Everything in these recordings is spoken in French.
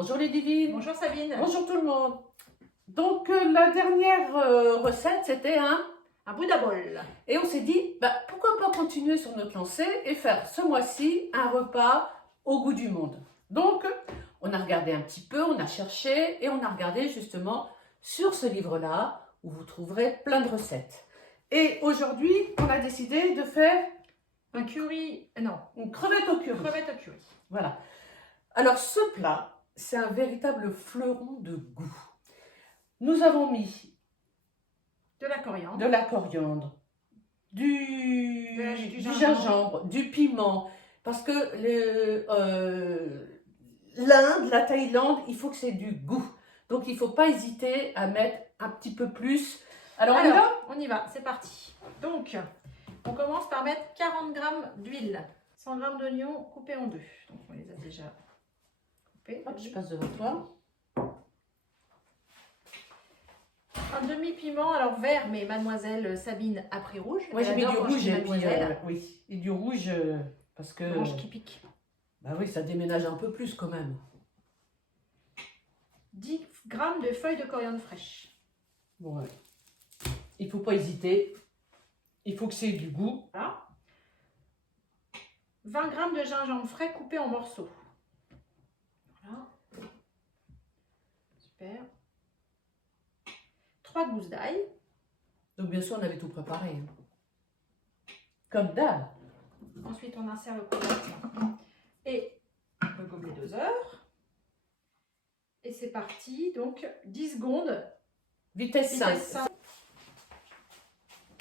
Bonjour les divines. Bonjour Sabine. Bonjour tout le monde. Donc la dernière recette c'était Un Bouddha bol. Et on s'est dit, pourquoi pas continuer sur notre lancée et faire ce mois-ci un repas au goût du monde. Donc on a regardé un petit peu, on a cherché et on a regardé justement sur ce livre-là où vous trouverez plein de recettes. Et aujourd'hui on a décidé de faire un curry, une crevette au curry. Crevette au curry. Voilà. Alors ce plat, c'est un véritable fleuron de goût. Nous avons mis de la coriandre, du gingembre, du piment, parce que l'Inde, la Thaïlande, il faut que c'est du goût. Donc il ne faut pas hésiter à mettre un petit peu plus. Alors on y va, c'est parti. Donc on commence par mettre 40 g d'huile, 100 g d'oignons coupés en deux. Donc on les a déjà coupés. Hop, je passe devant toi. Un demi-piment, alors vert, mais mademoiselle Sabine a pris rouge. Moi j'ai mis du rouge et puis oui, et du rouge parce que orange qui pique. Bah oui, ça déménage un peu plus quand même. 10 g de feuilles de coriandre fraîche. Ouais. Il ne faut pas hésiter. Il faut que c'est du goût. Voilà. 20 g de gingembre frais coupé en morceaux. Voilà. Super. 3 gousses d'ail. Donc bien sûr, on avait tout préparé. Comme d'hab. Ensuite, on insère le couvercle et le gobelet doseur. Et c'est parti. Donc 10 secondes. Vitesse 5.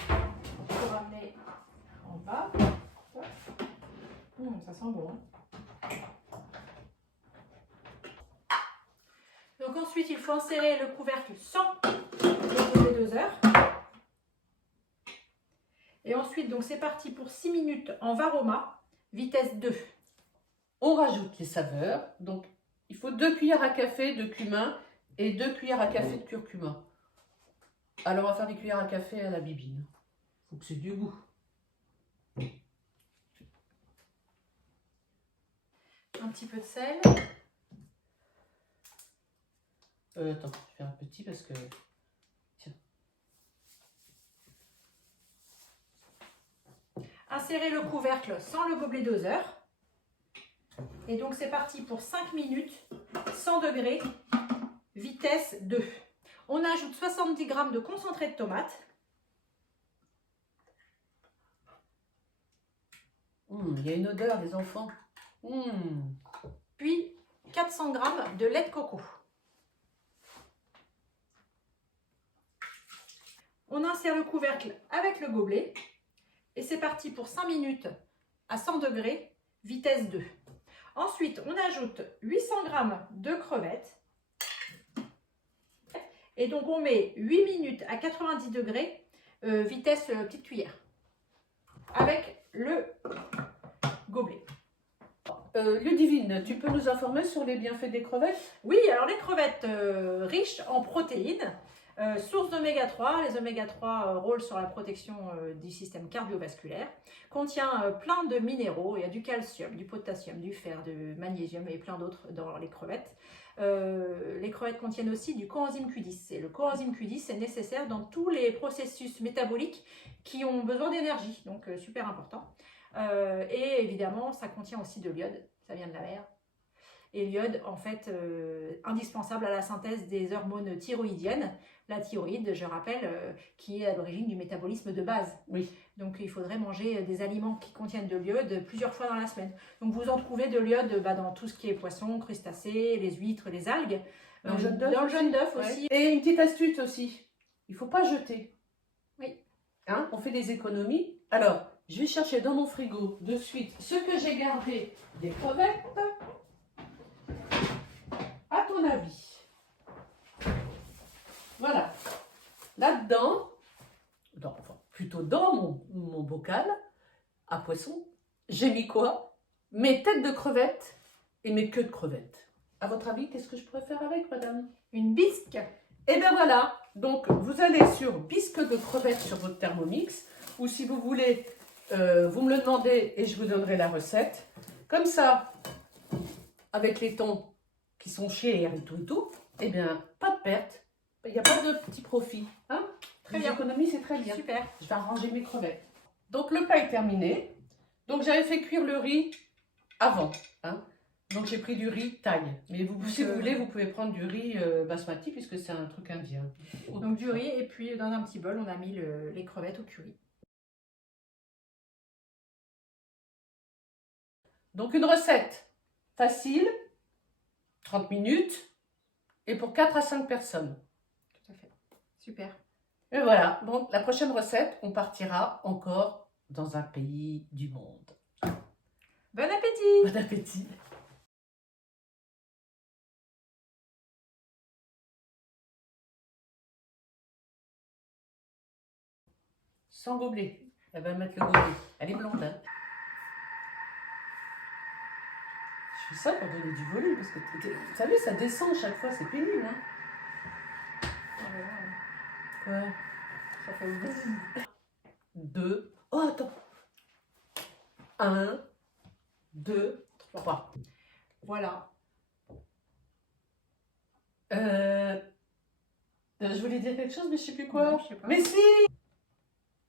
On peut ramener en bas. Ça sent bon. Donc ensuite, il faut insérer le couvercle sans le gobelet doseur. Et ensuite, donc c'est parti pour 6 minutes en varoma, vitesse 2. On rajoute les saveurs. Donc, il faut 2 cuillères à café de cumin et 2 cuillères à café de curcuma. Alors, on va faire des cuillères à café à la bibine. Il faut que c'est du goût. Un petit peu de sel. Attends, je vais faire un petit parce que... Tiens. Insérer le couvercle sans le gobelet doseur. Et donc c'est parti pour 5 minutes, 100 degrés, vitesse 2. On ajoute 70 g de concentré de tomate. Il y a une odeur des enfants. Puis 400 g de lait de coco. On insère le couvercle avec le gobelet. Et c'est parti pour 5 minutes à 100 degrés, vitesse 2. Ensuite, on ajoute 800 g de crevettes. Et donc, on met 8 minutes à 90 degrés, vitesse petite cuillère. Avec le gobelet. Ludivine, tu peux nous informer sur les bienfaits des crevettes? Oui, alors les crevettes riches en protéines, source d'oméga 3, les oméga 3 rôlent sur la protection du système cardiovasculaire, contient plein de minéraux, il y a du calcium, du potassium, du fer, du magnésium et plein d'autres dans les crevettes. Les crevettes contiennent aussi du coenzyme Q10 et le coenzyme Q10 est nécessaire dans tous les processus métaboliques qui ont besoin d'énergie, donc super important. Et évidemment, ça contient aussi de l'iode, ça vient de la mer. Et l'iode, en fait, indispensable à la synthèse des hormones thyroïdiennes. La thyroïde, je rappelle, qui est à l'origine du métabolisme de base. Oui. Donc, il faudrait manger des aliments qui contiennent de l'iode plusieurs fois dans la semaine. Donc, vous en trouvez de l'iode dans tout ce qui est poisson, crustacés, les huîtres, les algues. Dans le jaune d'œuf aussi. Et une petite astuce aussi, il ne faut pas jeter. Oui. On fait des économies. Alors, je vais chercher dans mon frigo de suite ce que j'ai gardé des crevettes. À ton avis? Voilà. Là-dedans, plutôt dans mon bocal à poisson, j'ai mis quoi? Mes têtes de crevettes et mes queues de crevettes. À votre avis, qu'est-ce que je pourrais faire avec, madame? Une bisque. Et bien voilà. Donc, vous allez sur bisque de crevettes sur votre Thermomix. Ou si vous voulez, vous me le demandez et je vous donnerai la recette. Comme ça, avec les thons, qui sont chers et tout, eh bien, pas de perte. Il n'y a pas de petit profit. Hein? Très Les bien. économies, c'est très bien. Super. Je vais arranger mes crevettes. Donc, le plat est terminé. Donc, j'avais fait cuire le riz avant. Hein? Donc, j'ai pris du riz taille. Mais vous, si vous voulez, vous pouvez prendre du riz basmati puisque c'est un truc indien. Donc du riz et puis dans un petit bol, on a mis les crevettes au curry. Donc, une recette facile, 30 minutes, et pour 4 à 5 personnes. Tout à fait. Super. Et voilà. Donc, la prochaine recette, on partira encore dans un pays du monde. Bon appétit! Bon appétit! Sans gobelet. Elle va mettre le gobelet. Elle est blonde, hein? Je fais ça pour donner du volume, parce que, vous savez, ça descend chaque fois, c'est pénible, hein? Quoi? Ça fait boum. 2. Oh, attends! 1, 2, 3. Voilà. Je voulais dire quelque chose, mais je sais plus quoi. Non, je sais pas. Mais si!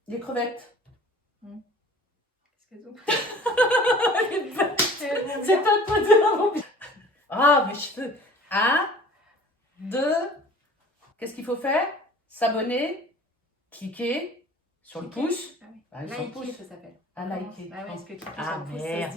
Les crevettes. Qu'est-ce qu'elles ont? C'est un peu de Ah, mes cheveux. 1, 2. Qu'est-ce qu'il faut faire? S'abonner, cliquer sur le pouce. Ah oui. Ah, sur le Liker, pouce. ça s'appelle. Ah, liker. Ah oui, parce que cliquer Ah, sur le pouce, ça se merde. dit.